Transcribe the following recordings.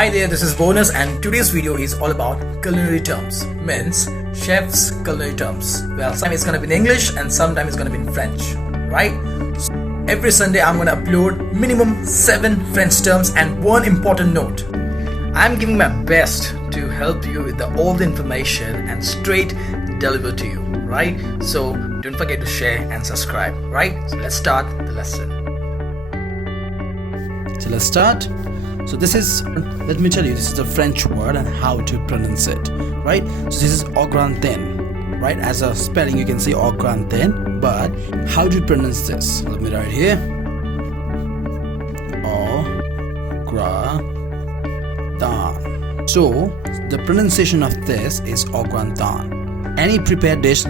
Hi there, this is Bonus and today's video is all about culinary terms, means chef's culinary terms. Well, sometimes it's gonna be in English and sometimes it's gonna be in French, right? So every Sunday I'm gonna upload minimum 7 French terms and one important note. I'm giving my best to help you with all the information and straight deliver to you, right? So don't forget to share and subscribe, right? So let's start the lesson. So let's start. So this is, let me tell you, this is a French word and how to pronounce it, right? So this is Augratin, right? As a spelling you can say Augratin, but how do you pronounce this? Let me write here. Augratin. So the pronunciation of this is Augratin. Any prepared dish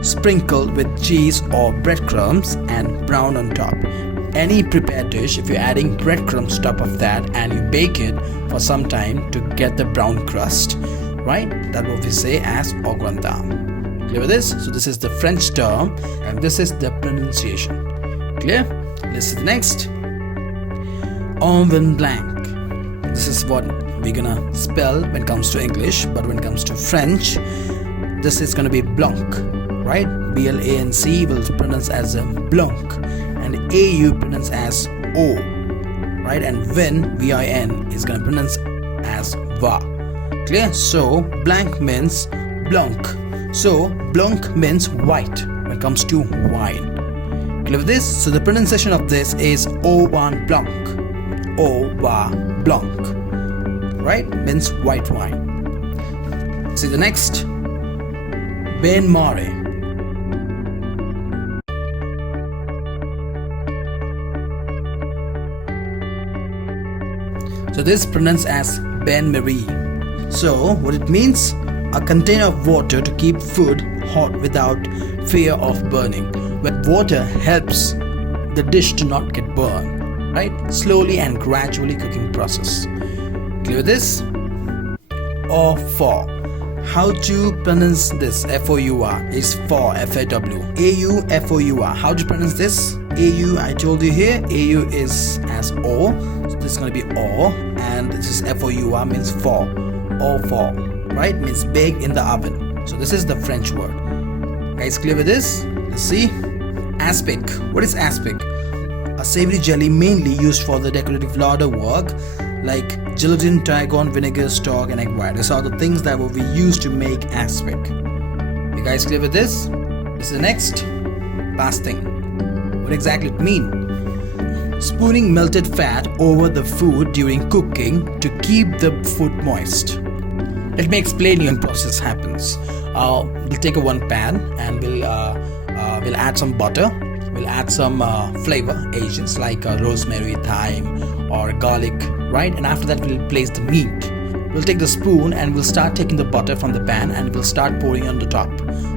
sprinkled with cheese or breadcrumbs and browned on top. Any prepared dish, if you're adding breadcrumbs top of that and you bake it for some time to get the brown crust, right? That's what we say as Augratin. Clear with this? So this is the French term and this is the pronunciation. Clear? Let's see the next. En vin blanc. This is what we're gonna spell when it comes to English, but when it comes to French, this is gonna be blanc, right? B-L-A-N-C will pronounce as a blanc. And AU pronounced as O, right? And vin, V-I-N, is going to pronounce as va. Clear? So blanc means blanc. So blanc means white when it comes to wine. Clear with this? So the pronunciation of this is O1 blanc. O-va blanc, right? Means white wine. See the next. Bain-Marie. So this is pronounced as Bain-Marie. So what it means? A container of water to keep food hot without fear of burning. Where water helps the dish to not get burned, right? Slowly and gradually cooking process. Clear with this? Or for. How to pronounce this? F-O-U-R is for, F-A-W. A-U, F-O-U-R. How to pronounce this? A-U, I told you here, A-U is as O. So this is going to be O. And this is F-O-U-R means for. Or for. Right? Means baked in the oven. So this is the French word. Guys, clear with this? Let's see. Aspic. What is aspic? A savory jelly mainly used for the decorative larder work, like gelatin, tarragon, vinegar, stock, and egg white. These are the things that will be used to make aspic. You guys clear with this? This is the next. Basting. What exactly it mean? Spooning melted fat over the food during cooking to keep the food moist. Let me explain you how the process happens. We'll take one pan and we'll add some butter. We'll add some flavor agents like rosemary, thyme, or garlic, right? And after that we'll place the meat. We'll take the spoon and we'll start taking the butter from the pan and we'll start pouring on the top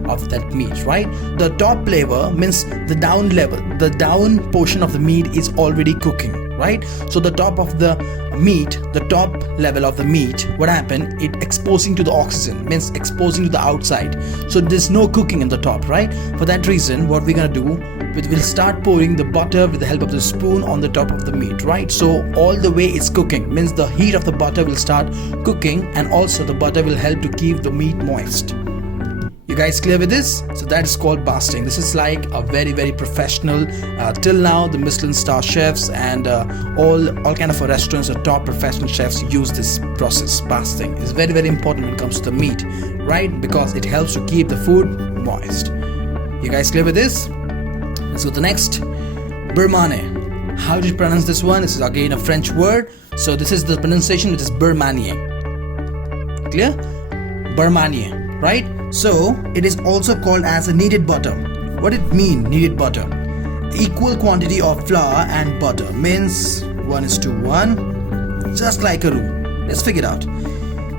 of that meat, right? The top flavor means the down level. The down portion of the meat is already cooking, right? So the top of the meat, the top level of the meat, what happened? It exposing to the oxygen, means exposing to the outside. So there's no cooking in the top, right? For that reason, what we're gonna do, we'll start pouring the butter with the help of the spoon on the top of the meat, right? So all the way it's cooking, means the heat of the butter will start cooking and also the butter will help to keep the meat moist. You guys clear with this? So that is called basting. This is like a very professional, till now the Michelin star chefs and all kind of restaurants or top professional chefs use this process. Basting is very important when it comes to the meat, right? Because it helps to keep the food moist. You guys clear with this? Let's go to the next. Bain-Marie. How do you pronounce this one? This is again a French word. So this is the pronunciation, which is Bain-Marie. Clear? Bain-Marie, right? So it is also called as a kneaded butter. What it mean, kneaded butter? Equal quantity of flour and butter means 1:1, just like a roux. Let's figure it out.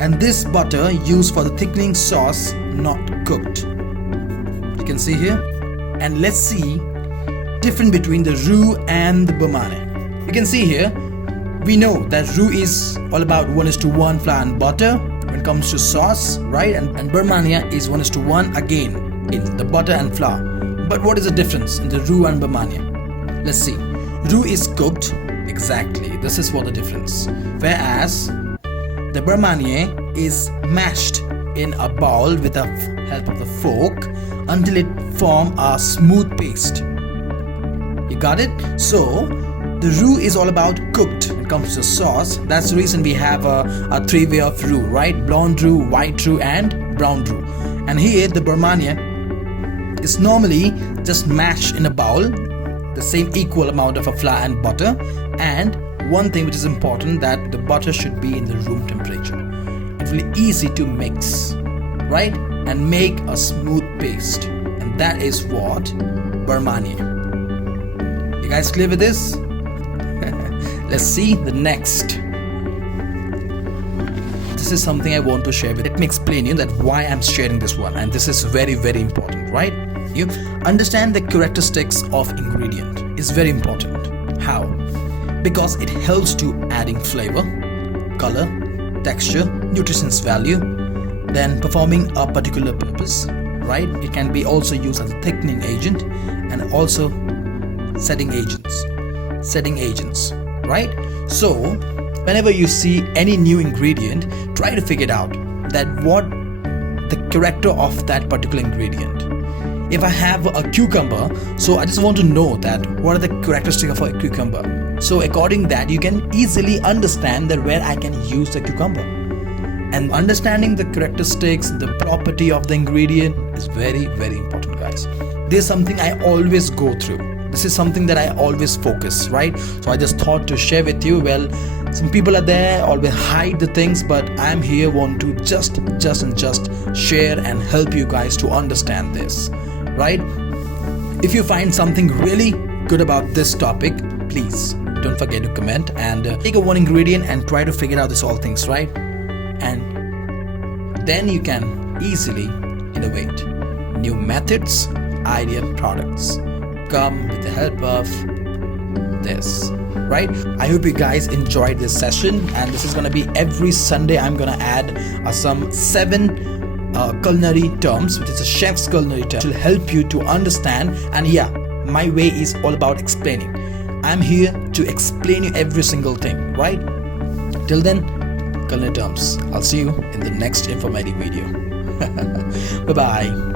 And this butter used for the thickening sauce, not cooked. You can see here. And let's see difference between the roux and the Bain-Marie. You can see here, we know that roux is all about 1:1 flour and butter when it comes to sauce, right? And Bain-Marie is 1:1 again in the butter and flour. But what is the difference in the roux and Bain-Marie? Let's see. Roux is cooked, exactly. This is what the difference. Whereas The beurre manie is mashed in a bowl with the help of the fork until it forms a smooth paste. You got it? So the roux is all about cooked. When it comes to sauce, that's the reason we have a three-way of roux, right? Blonde roux, white roux and brown roux. And here the beurre manie is normally just mashed in a bowl, the same equal amount of a flour and butter. And one thing which is important, that the butter should be in the room temperature. It's really easy to mix, right? And make a smooth paste. And that is what beurre manie. You guys clear with this? Let's see the next. This is something I want to share with you. Let me explain you that why I'm sharing this one, and this is very, very important, right? You understand the characteristics of ingredient is very important. How? Because it helps to adding flavor, color, texture, nutrition's value, then performing a particular purpose, right? It can be also used as a thickening agent and also setting agents, right? So whenever you see any new ingredient, try to figure it out that what the character of that particular ingredient. If I have a cucumber, so I just want to know that what are the characteristics of a cucumber. So according that, you can easily understand that where I can use the cucumber. And understanding the characteristics, the property of the ingredient is very, very important, guys. This is something I always go through. This is something that I always focus, right? So I just thought to share with you. Well, some people are there always hide the things, but I'm here want to just share and help you guys to understand this, right? If you find something really good about this topic, please don't forget to comment and take a one ingredient and try to figure out this all things, right? And then you can easily innovate new methods, idea, products come with the help of this, right? I hope you guys enjoyed this session, and this is going to be every Sunday. I'm going to add some 7 culinary terms, which is a chef's culinary term, to help you to understand. And yeah, my way is all about explaining. I'm here to explain you every single thing, right? Till then, culinary terms. I'll see you in the next informative video. Bye bye.